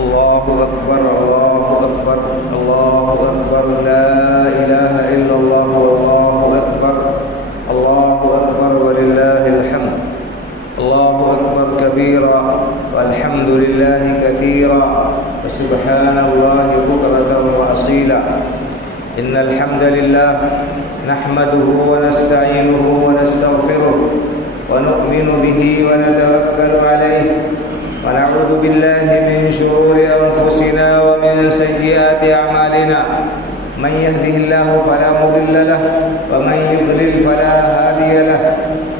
الله أكبر الله أكبر الله أكبر لا إله إلا الله والله أكبر الله أكبر ولله الحمد الله أكبر كبيرا والحمد لله كثيرا وسبحان الله بكرة وأصيلا إن الحمد لله نحمده ونستعينه ونستغفره ونؤمن به ونتوكل عليه ونعوذ بالله من شرور أنفسنا ومن سيئات أعمالنا من يهده الله فلا مضل له ومن يضلل فلا هادي له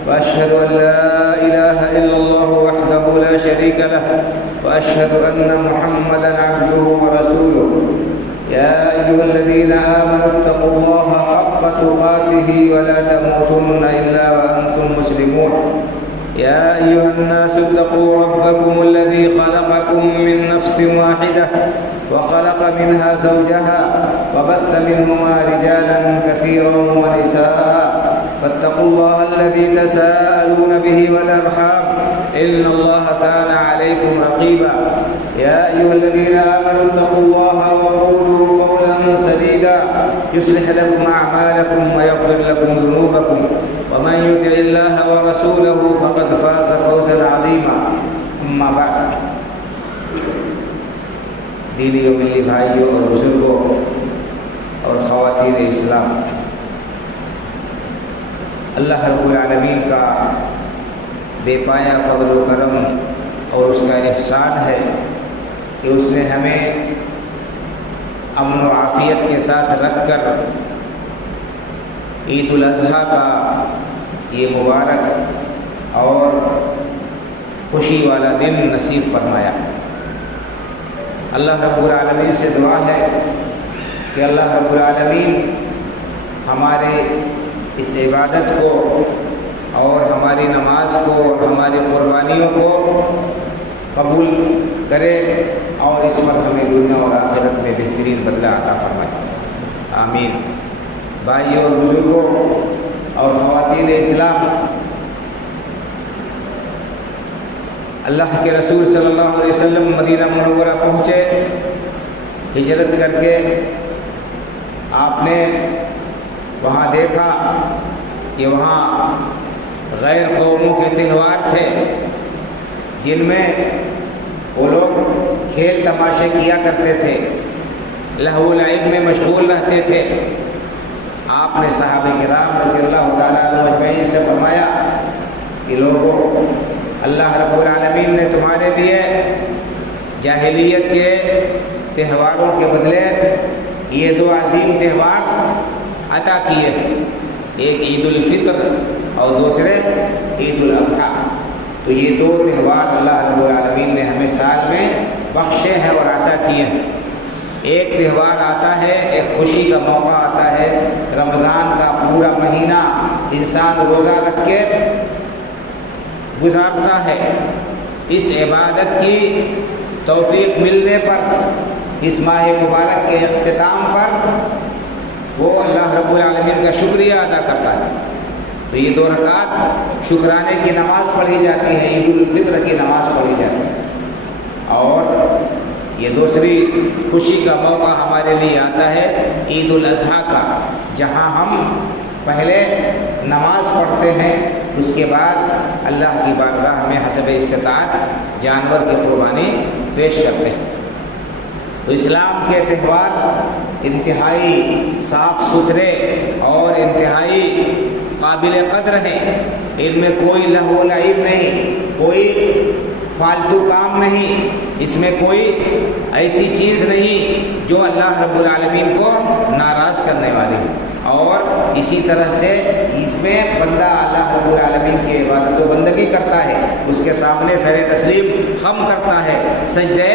وأشهد أن لا إله إلا الله وحده لا شريك له وأشهد أن محمدا عبده ورسوله يا أيها الذين آمنوا اتقوا الله حق تقاته ولا تموتن إلا وأنتم مسلمون يا أيها الناس اتقوا ربكم الذي خلقكم من نفس واحدة وخلق منها زوجها وبث منهما رجالا كثيرا ونساء فاتقوا الله الذي تساءلون به والأرحام إن الله كان عليكم رقيبا يا أيها الذين آمنوا اتقوا الله وقولوا قولا سديدا يصلح لكم أعمالكم ويغفر لكم ذنوبكم ومن يطع الله ورسوله فقد فاز فوزا عظيما أما بعد دینی و ملی بھائیوں اور بزرگوں اور خواتین اسلام، اللہ رب العالمین کا بے پایا فضل و کرم اور اس کا احسان ہے کہ اس نے ہمیں امن و عافیت کے ساتھ رکھ کر عید الاضحیٰ کا یہ مبارک اور خوشی والا دن نصیب فرمایا۔ اللہ رب العالمین سے دعا ہے کہ اللہ رب العالمین ہمارے اس عبادت کو اور ہماری نماز کو اور ہماری قربانیوں کو قبول کرے اور اس پر ہمیں دنیا اور آخرت میں بہترین بدلہ عطا فرمائے، آمین۔ بھائیوں اور بزرگوں اور خواتین اسلام، اللہ کے رسول صلی اللہ علیہ وسلم مدینہ منورہ پہنچے ہجرت کر کے۔ آپ نے وہاں دیکھا کہ وہاں غیر قوموں کے تہوار تھے جن میں وہ لوگ کھیل تماشے کیا کرتے تھے، لہو و لعب میں مشغول رہتے تھے۔ آپ نے صحابہ کرام رضی اللہ تعالیٰ عنہ اجمعین سے فرمایا کہ لوگوں، اللہ رب العالمین نے تمہارے لیے جاہلیت کے تہواروں کے بدلے یہ دو عظیم تہوار عطا کیے، ایک عید الفطر اور دوسرے عید الاضحیٰ۔ تو یہ دو تہوار اللہ رب العالمین نے ہمیں سال میں بخشے ہیں اور عطا کیے ہیں۔ ایک تہوار آتا ہے، ایک خوشی کا موقع آتا ہے، رمضان کا پورا مہینہ انسان روزہ رکھ کے گزارتا ہے۔ اس عبادت کی توفیق ملنے پر، اس ماہ مبارک کے اختتام پر وہ اللہ رب العالمین کا شکریہ ادا کرتا ہے۔ تو یہ 2 رکعت شکرانے کی نماز پڑھی جاتی ہے، عید الفطر کی نماز پڑھی جاتی ہے۔ اور یہ دوسری خوشی کا موقع ہمارے لیے آتا ہے عید الاضحیٰ کا، جہاں ہم پہلے نماز پڑھتے ہیں، اس کے بعد اللہ کی بارگاہ میں حسب استطاعت جانور کی قربانی پیش کرتے ہیں۔ تو اسلام کے تہوار انتہائی صاف ستھرے اور انتہائی قابل قدر ہیں۔ ان میں کوئی لہو و لعب نہیں، کوئی فالتو کام نہیں، اس میں کوئی ایسی چیز نہیں جو اللہ رب العالمین کو ناراض کرنے والی ہے۔ اور اسی طرح سے اس میں بندہ اللہ رب العالمین کی عبادت و بندگی کرتا ہے، اس کے سامنے سر تسلیم خم کرتا ہے، سجدہ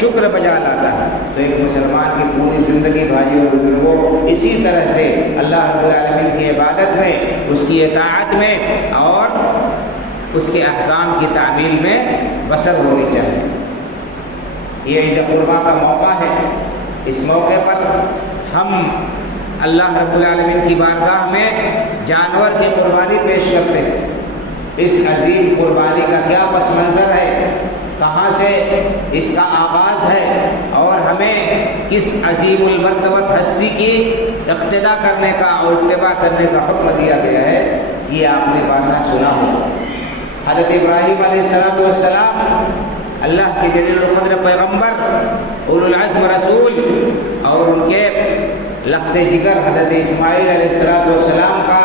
شکر بجا لاتا ہے۔ تو ایک مسلمان کی پوری زندگی بھائیوں اور بزرگوں اسی طرح سے اللہ رب العالمین کی عبادت میں، اس کی اطاعت میں اور اس کے احکام کی تعمیل میں بسر ہونی چاہیے۔ یہ عید قربان کا موقع ہے، اس موقع پر ہم اللہ رب العالمین کی بارگاہ میں جانور کی قربانی پیش کرتے ہیں۔ اس عظیم قربانی کا کیا پس منظر ہے کہاں سے اس کا آغاز ہے اور ہمیں کس عظیم المرتبت ہستی کی اقتدا کرنے کا اور اتباع کرنے کا حکم دیا گیا ہے، یہ آپ نے بارہا سنا ہو۔ حضرت ابراہیم علیہ السلام اللہ کے جلیل القدر پیغمبر، اولو العزم رسول، اور ان کے لخت جگر حضرت اسماعیل علیہ السلام کا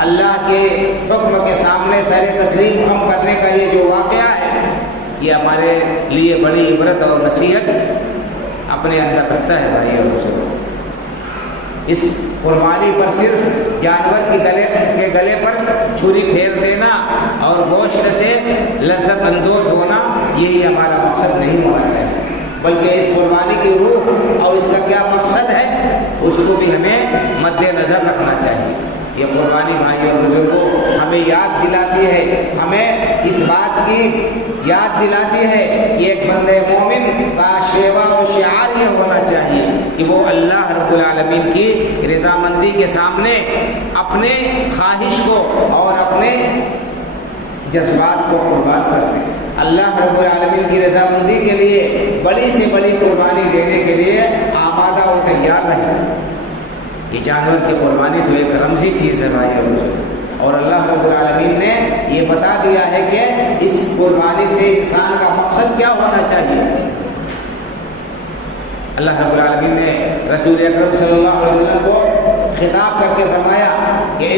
اللہ کے حکم کے سامنے سر تسلیم خم کرنے کا یہ جو واقعہ ہے، یہ ہمارے لیے بڑی عبرت اور نصیحت اپنے اندر رکھتا ہے بھائی اور بزرگوں۔ اس قربانی پر صرف جانور کے گلے پر چھری پھیر دینا اور گوشت سے لذت اندوز ہونا، یہی ہمارا مقصد نہیں ہونا چاہیے، بلکہ اس قربانی کی روح اور اس کا کیا مقصد ہے اس کو بھی ہمیں مد نظر رکھنا چاہیے۔ یہ قربانی بھائی اور بزرگوں ہمیں یاد دلاتی ہے، ہمیں اس بات کی یاد دلاتی ہے کہ ایک بندے مومن کا شیوا و شعار یہ ہونا چاہیے کہ وہ اللہ رب العالمین کی رضامندی کے سامنے اپنے خواہش کو اور اپنے جذبات کو قربان کرتے ہیں۔ اللہ رب العالمین کی رضامندی کے لیے بڑی سے بڑی قربانی دینے کے لیے آمادہ اور تیار رہیں۔ یہ جانور کی قربانی تو ایک رمزی چیز ہے بھائی اور اللہ رب العالمین نے یہ بتا دیا ہے کہ اس قربانی سے انسان کا مقصد کیا ہونا چاہیے۔ اللہ رب العالمین نے رسول اکرم صلی اللہ علیہ وسلم کو خطاب کر کے فرمایا کہ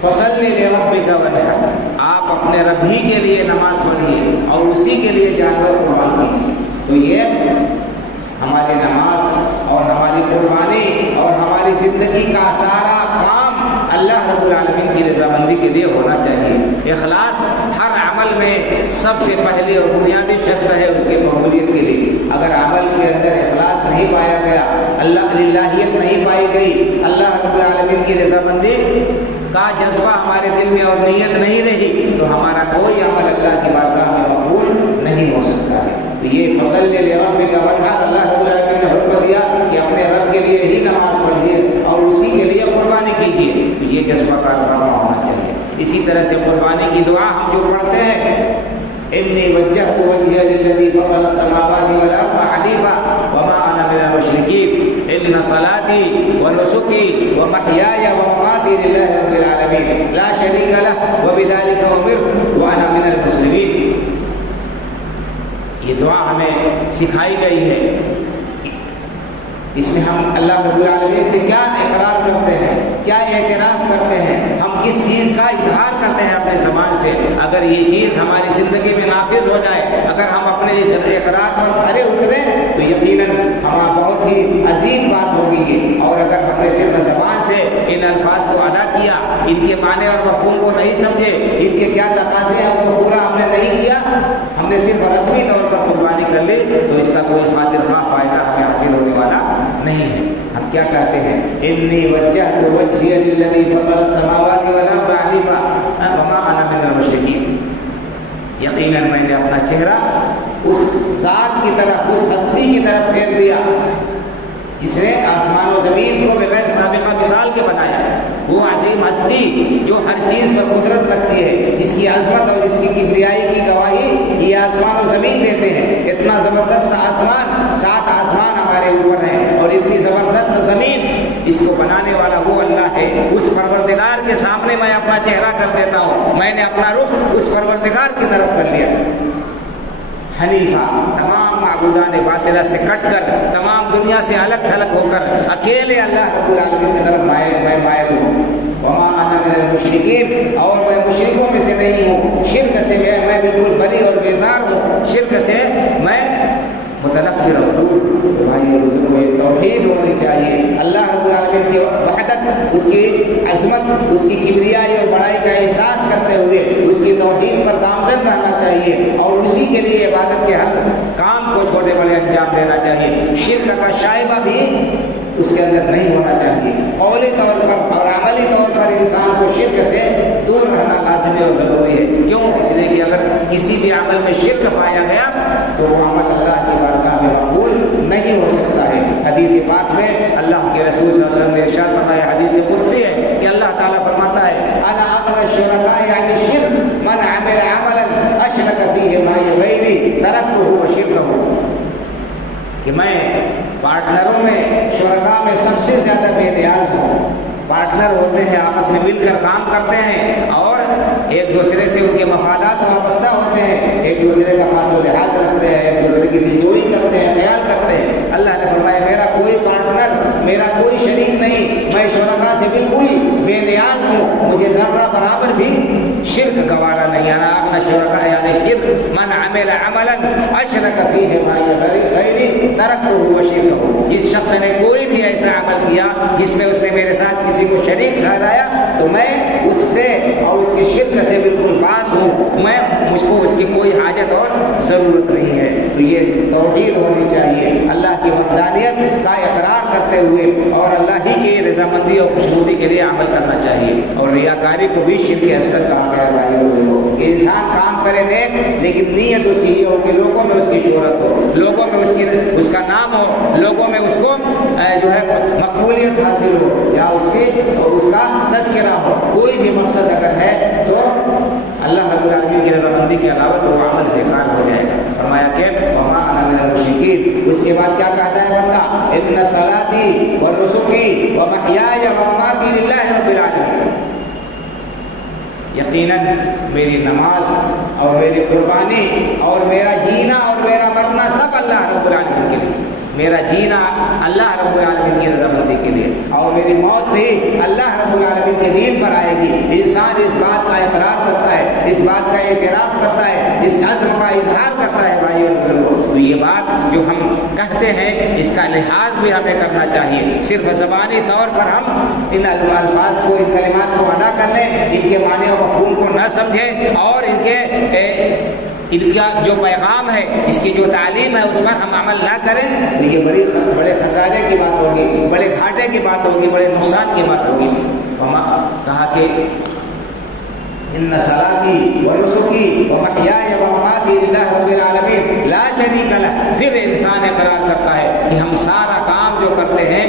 فصل لربک وانحر، آپ اپنے رب ہی کے لیے نماز پڑھیے اور اسی کے لیے جانور قربان کیجیے۔ تو یہ ہماری نماز اور ہماری قربانی اور ہماری زندگی کا سارا کام اللہ رب العالمین کی رضامندی کے لیے ہونا چاہیے۔ اخلاص ہر عمل میں سب سے پہلی اور بنیادی شرط ہے اس کی قبولیت کے لیے۔ اگر عمل کے اندر اخلاص نہیں پایا گیا، اللہ الہیت نہیں پائی گئی، اللہ رب العالمین کی رضامندی کا جذبہ ہمارے دل میں اور نیت نہیں رہی، تو ہمارا کوئی عمل اللہ کی بارگاہ میں مقبول نہیں ہو سکتا ہے۔ تو یہ فصل لربک وانحر، اللہ رب العالمین نے حکم دیا کہ اپنے رب کے لیے ہی نماز پڑھیے اور اسی کے لیے قربانی کیجیے، تو یہ جذبہ کا رفع ہونا چاہیے۔ اسی طرح سے قربانی کی دعا ہم جو پڑھتے ہیں، انی وجہت وجہی للذی فطر السماوات والارض حنیفا وما انا من المشرکین ان صلاتی ونسکی ومحیای ومماتی للہ رب العالمین لا شریک لہ وبذلک امرت وانا من المسلمین۔ یہ دعا ہمیں سکھائی گئی ہے، اس میں ہم اللہ رب العالمین سے کیا اقرار کرتے ہیں، کیا اعتراف کرتے ہیں، ہم کس چیز کا اظہار کرتے ہیں اپنے زبان سے۔ اگر یہ چیز ہماری زندگی میں نافذ ہو جائے، اگر ہم اپنے اس اقرار پر کھرے اتریں، تو یقیناً ہمارا بہت ہی عظیم بات ہوگی یہ۔ اور اگر ہم نے صرف زبان سے ان الفاظ کو ادا کیا، ان کے معنی اور مفہوم کو نہیں سمجھے، ان کے کیا تقاضے ہیں ان کو پورا ہم نے نہیں کیا، ہم نے صرف رسمی طور پر قربانی کر لی، تو اس کا کوئی خاطر خواہ فائدہ ہمیں حاصل ہونے والا نہیں ہے۔ ہم کیا کہتے ہیں، انی وجہت وجہی للذی فطر السماوات والارض حنیفا وما انا من المشرکین، یقیناً میں نے اپنا چہرہ اس ذات کی طرف، اس ہستی کی طرف پھیر دیا جس نے آسمان و زمین کو بغیر سابقہ مثال کے بنایا۔ وہ عظیم ہستی جو ہر چیز پر قدرت رکھتی ہے، جس کی عظمت اور جس کی کبریائی کی گواہی یہ آسمان و زمین دیتے ہیں۔ اتنا زبردست آسمان، 7 آسمان ہمارے اوپر ہیں، اور اتنی زبردست زمین، اس کو بنانے والا وہ اللہ ہے۔ اس پروردگار کے سامنے میں اپنا چہرہ کر دیتا ہوں، میں نے اپنا رخ اس پروردگار کی طرف کر لیا۔ حنیفہ، تمام معبودان باطلہ سے کٹ کر، تمام دنیا سے الگ تھلگ ہو کر اکیلے اللہ رب العالمین کی طرف میں مائل ہوں۔ وما انا من المشرکین، اور میں مشرکوں میں سے نہیں ہوں، شرک سے میں بالکل بری اور بیزار ہوں، شرک سے میں متنفر اور دور۔ بھائی اور بزرگوں، یہ توحید ہونی چاہیے، اللہ رب العالمین کی وحدت، اس کی عظمت، اس کی کبریائی اور بڑائی کا احساس کرتے ہوئے اس کی توحید پر گامزن رہنا چاہیے، اور اسی کے لیے عبادت کے ہر کام کو چھوٹے بڑے انجام دینا چاہیے۔ شرک کا شائبہ بھی اس کے اندر نہیں ہونا چاہیے۔ قولی طور پر اور عملی طور پر انسان کو شرک سے دور رہنا لازمی اور ضروری ہے۔ کیوں؟ اس لیے کہ اگر کسی بھی عمل میں شرک پایا گیا تو وہ عمل اللہ کی بارگاہ میں مقبول نہیں ہو سکتا ہے۔ حدیث پاک میں اللہ کے رسول صلی اللہ علیہ وسلم نے ارشاد فرمایا، حدیث قدسی ہے کہ اللہ تعالیٰ فرماتا ہے، انا اغنی الشرکاء عن الشرک من عمل عملا اشرک فی کہ میں پارٹنروں میں شرکا میں سب سے زیادہ بے نیاز ہوں۔ پارٹنر ہوتے ہیں، آپس میں مل کر کام کرتے ہیں اور ایک دوسرے سے ان کے مفادات وابستہ ہوتے ہیں، ایک دوسرے کا پاس و لحاظ رکھتے ہیں، ایک دوسرے کی دلجوئی کرتے ہیں، خیال کرتے ہیں۔ اللہ نے فرمایا میرا کوئی پارٹنر، میرا کوئی شریک نہیں، میں شرکا سے بالکل بے نیاز ہوں، مجھے ذرہ برابر بھی شرک گوارا نہیں۔ انا اغنى شرکا یعنی شرک من عمل عملا اشرک فیہ معی غیری ترکتہ وشرکہ، جس شخص نے کوئی بھی ایسا عمل کیا جس میں اس نے میرے ساتھ کسی کو شریک ٹھہرایا تو میں اس سے اور اس کے شرک سے بالکل باز ہوں، مجھ کو اس کی کوئی حاجت اور ضرورت نہیں ہے۔ تو یہ توحید ہونی چاہیے، اللہ کی وحدانیت کا اقرار کرتے ہوئے اور اللہ ہی کی رضامندی اور خوشنودی کے لیے عمل کرنا چاہیے۔ اور ریاکاری کو بھی شرک اصغر کہا گیا ہے بھائیو، کہ انسان کام کرے نیک لیکن نیت اس کی یہ ہو کہ لوگوں میں اس کی شہرت ہو، لوگوں میں اس کا نام ہو، لوگوں میں اس کو جو ہے مقبولیت حاصل ہو یا اس کا تذکرہ ہو۔ کوئی بھی مقصد اگر ہے تو اللہ رب العالمین کی رضامندی کے علاوہ تو وہ عمل بیکار ہو جائے گا۔ فرمایا کہ وما انا من المشرکین، اس کے بعد کیا کہتا ہے بندہ؟ ان صلاتی و نسکی و محیای و مماتی للہ رب العالمین، یقیناً میری نماز اور میری قربانی اور میرا جینا اور میرا مرنا سب اللہ رب العالمین کے لیے، میرا جینا اللہ رب العالمین کی رضامندی کے لیے اور میری موت بھی اللہ رب العالمین کے دین پر آئے گی۔ انسان اس بات کا اقرار کرتا ہے، اس بات کا اعتراف کرتا ہے، اس عزم کا اظہار کرتا ہے بھائی اور بزرگوں۔ تو یہ بات جو ہم کہتے ہیں اس کا لحاظ بھی ہمیں کرنا چاہیے، صرف زبانی طور پر ہم ان الفاظ کو، ان کلمات کو ادا کر لیں، ان کے معنی اور مفہوم کو نہ سمجھیں اور ان کا جو پیغام ہے، اس کی جو تعلیم ہے اس پر ہم عمل نہ کریں تو یہ بڑے خسارے کی بات ہوگی، بڑے گھاٹے کی بات ہوگی، بڑے نقصان کی بات ہوگی۔ کہا کہ ان صلاتی و نسکی و محیای و مماتی للہ رب العالمین لا شریک لہ، پھر انسان اقرار کرتا ہے کہ ہم سارا کام جو کرتے ہیں،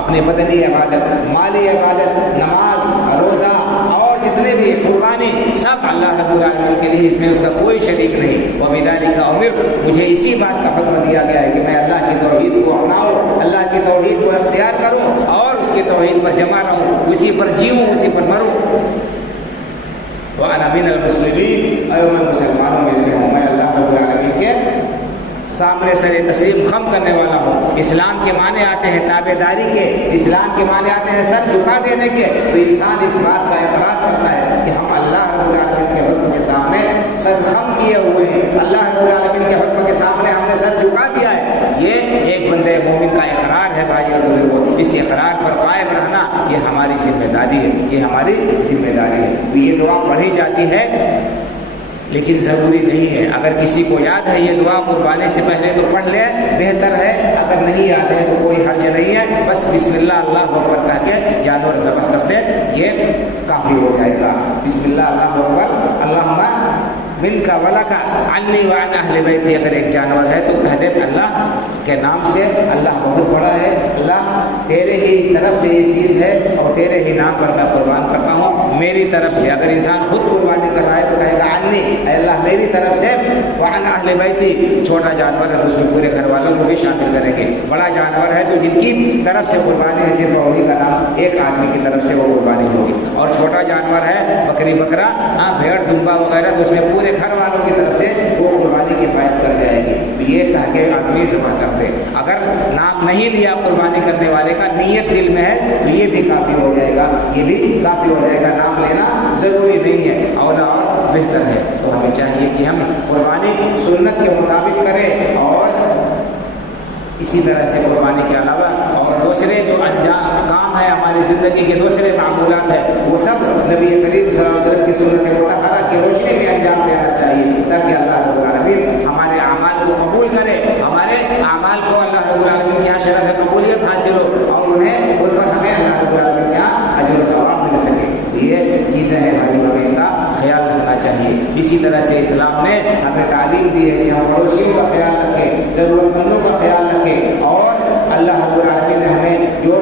اپنی بدنی عبادت، مالی عبادت، نماز، روزہ اور جتنے بھی قربانی سب اللہ رب العالمین کے لیے، اس میں اس کا کوئی شریک نہیں۔ وبذالک امرت، مجھے اسی بات کا حکم دیا گیا ہے کہ میں اللہ کی توحید کو اپناؤں، اللہ کی توحید کو اختیار کروں اور اس کی توحید پر جمع رہوں، اسی پر جیوں، اسی پر مروں۔ وَأَنَا مِنَ الْمُسْلِمِينَ، اور میں مسلمانوں میں سے ہوں، میں اللہ رب العالمین کے سامنے سر تسلیم خم کرنے والا ہوں۔ اسلام کے معنی آتے ہیں تابع داری کے، اسلام کے معنی آتے ہیں سر جھکا دینے کے۔ تو انسان اس بات کا اقرار کرتا ہے کہ ہم اللہ رب العالمین کے حکم کے سامنے سر خم کیے ہوئے ہیں، اللہ رب العالمین کے حکم کے سامنے ہم نے سر جھکا دیا ہے۔ یہ ایک بندے مومن کا اقرار ہے بھائی اور بزرگوں، اس اقرار پر قائم رہنا یہ ہماری ذمہ داری ہے، یہ ہماری ذمہ داری ہے۔ تو یہ دعا پڑھی جاتی ہے لیکن ضروری نہیں ہے۔ اگر کسی کو یاد ہے یہ دعا قربانی سے پہلے تو پڑھ لے، بہتر ہے۔ اگر نہیں یاد ہے تو کوئی حرج نہیں ہے، بس بسم اللہ اللہ اکبر کہہ کے جانور ذبح کر دے، یہ کافی ہو جائے گا۔ بسم اللہ اللہ اکبر، اللہم منک ولک عنی وعن اہل بیتی، اگر ایک جانور ہے تو کہہ دے اللہ کے نام سے، اللہ بہت بڑا ہے، اللہ تیرے ہی طرف سے یہ چیز ہے اور تیرے ہی نام پر میں قربان کرتا ہوں، میری طرف سے۔ اگر انسان خود قربانی کر رہا ہے تو کہے گا عنی، اے اللہ میری طرف سے، وعن اہل بیتی، چھوٹا جانور ہے تو اس میں پورے گھر والوں کو بھی شامل کریں گے، بڑا جانور ہے تو جن کی طرف سے قربانی ہے، صرف انہی کا نام، ایک آدمی کی طرف سے وہ قربانی ہوگی، اور چھوٹا جانور ہے بکری بکرا، بھیڑ دمبا وغیرہ، تو اس میں پورے گھر والوں کی طرف سے وہ قربانی کفایت کر جائے گی۔ تو یہ کہہ کے آدمی ذبح کر دے۔ اگر نام نہیں لیا قربانی کرنے والے کا، نیت دل میں ہے تو یہ بھی کافی ہو جائے گا، یہ بھی کافی ہو جائے گا، نام لینا ضروری نہیں ہے، اولا اور بہتر ہے۔ تو ہمیں چاہیے کہ ہم قربانی سنت کے مطابق کریں اور اسی طرح سے قربانی کے علاوہ اور دوسرے جو کام ہے ہماری زندگی کے دوسرے معمولات ہیں، وہ سب نبی کریم صلی اللہ علیہ وسلم کی سنت مطہرہ کی روشنی میں انجام دینا چاہیے، تاکہ اللہ رب العالمین ہمارے اعمال کو قبول کرے، ہمارے اعمال کو اللہ رب العالمین کے یہاں شرف قبولیت حاصل ہو اور ان پر ہمیں اللہ رب العالمین کے یہاں اجر و ثواب مل سکے۔ یہ چیزیں ہیں بھائی، ہمیں کا خیال رکھنا چاہیے۔ اسی طرح سے اسلام نے ہمیں تعلیم دی ہے کہ ہم پڑوسیوں کا خیال رکھیں، ضرورت مندوں کا خیال رکھیں، اور اللہ رب العالمین نے ہمیں جو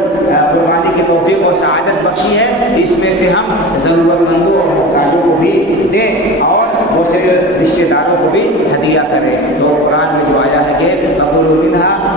قربانی کی توفیق اور سعادت بخشی ہے، اس میں سے ہم ضرورت مندوں اور محتاجوں کو بھی دیں اور دوسرے رشتہ داروں کو بھی ہدیہ کریں۔ تو قرآن میں جو آیا ہے کہ فَكُلُوا مِنْهَا